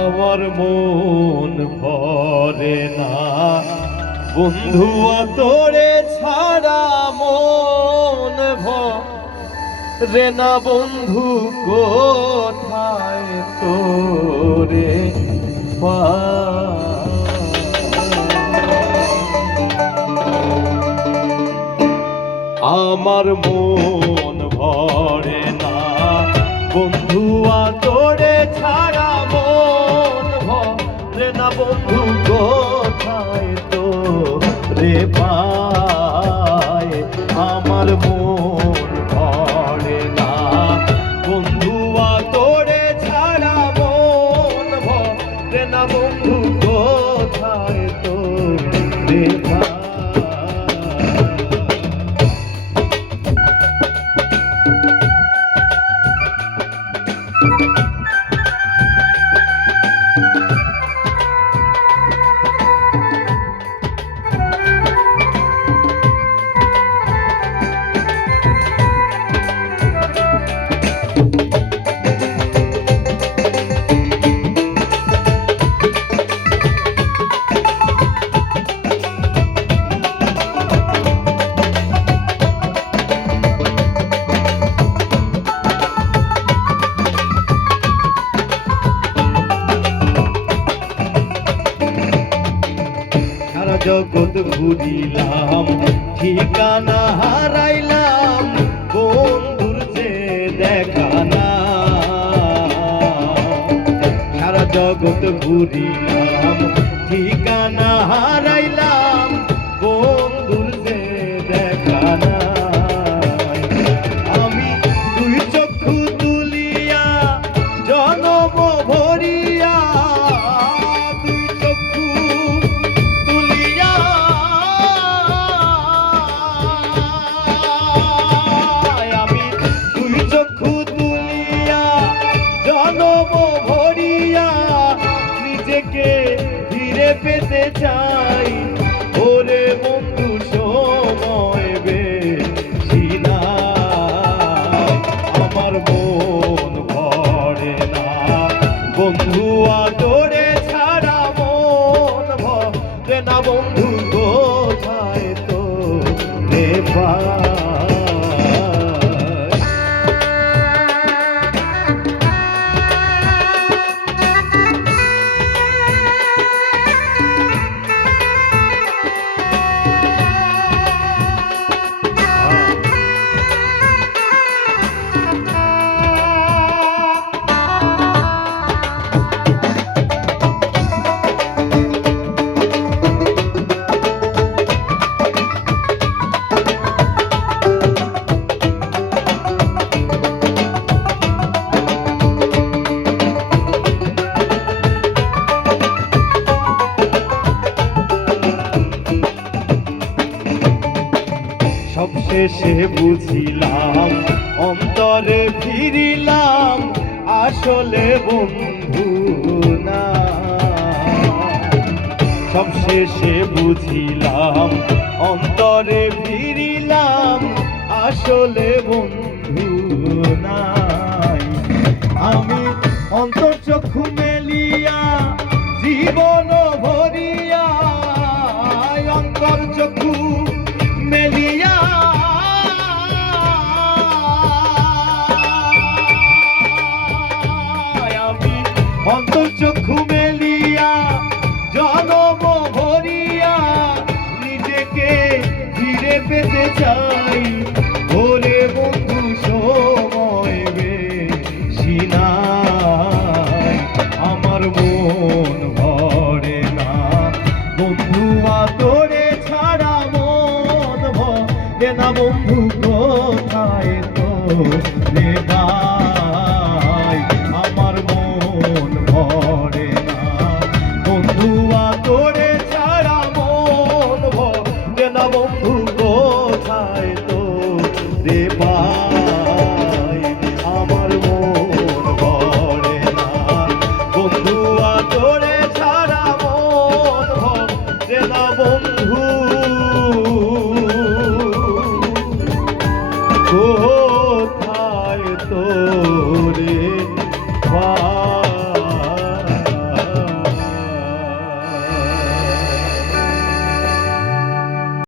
আমার মন ভরে না বন্ধু তোরে ছাড়া, মন ভরে না বন্ধু কোথায় তোরে পাই। আমার মন ভরে না বন্ধু তোরে ছাড়া, মন ভরে না বন্ধু কোথায় তোরে পাই। আমার মন ভরে না বন্ধু তোরে ছাড়া, মন ভরে না বন্ধু কোথায় তোরে পাই। জগৎ ঘুরিলাম, ঠিকানা হারাইলাম, বন্ধুর যে দেখা না। সারা জগৎ ঘুরিলাম, ঠিকানা হারাইলাম, বন্ধুর যে দেখা না। আমি দুই চক্ষু তুলিয়া জনম ভরিয়া, ফিরে পেতে চাই ওরে বন্ধু, সময় বেশি নাই। আমার মন ভরে না বন্ধু তোরে ছাড়া, মন ভরে না বন্ধু কোথায় তোরে পাই। সবশেষে বুঝিলাম, অন্তরে ফিরিলাম, আসলে বন্ধু না। সবশেষে বুঝিলাম, অন্তরে ফিরিলাম, আসলে বন্ধু নাই। আমি অন্তর চক্ষু মেলিয়া জীবন ভরিয়া, অন্তর চক্ষু মেলিয়া আমি অন্তর চক্ষু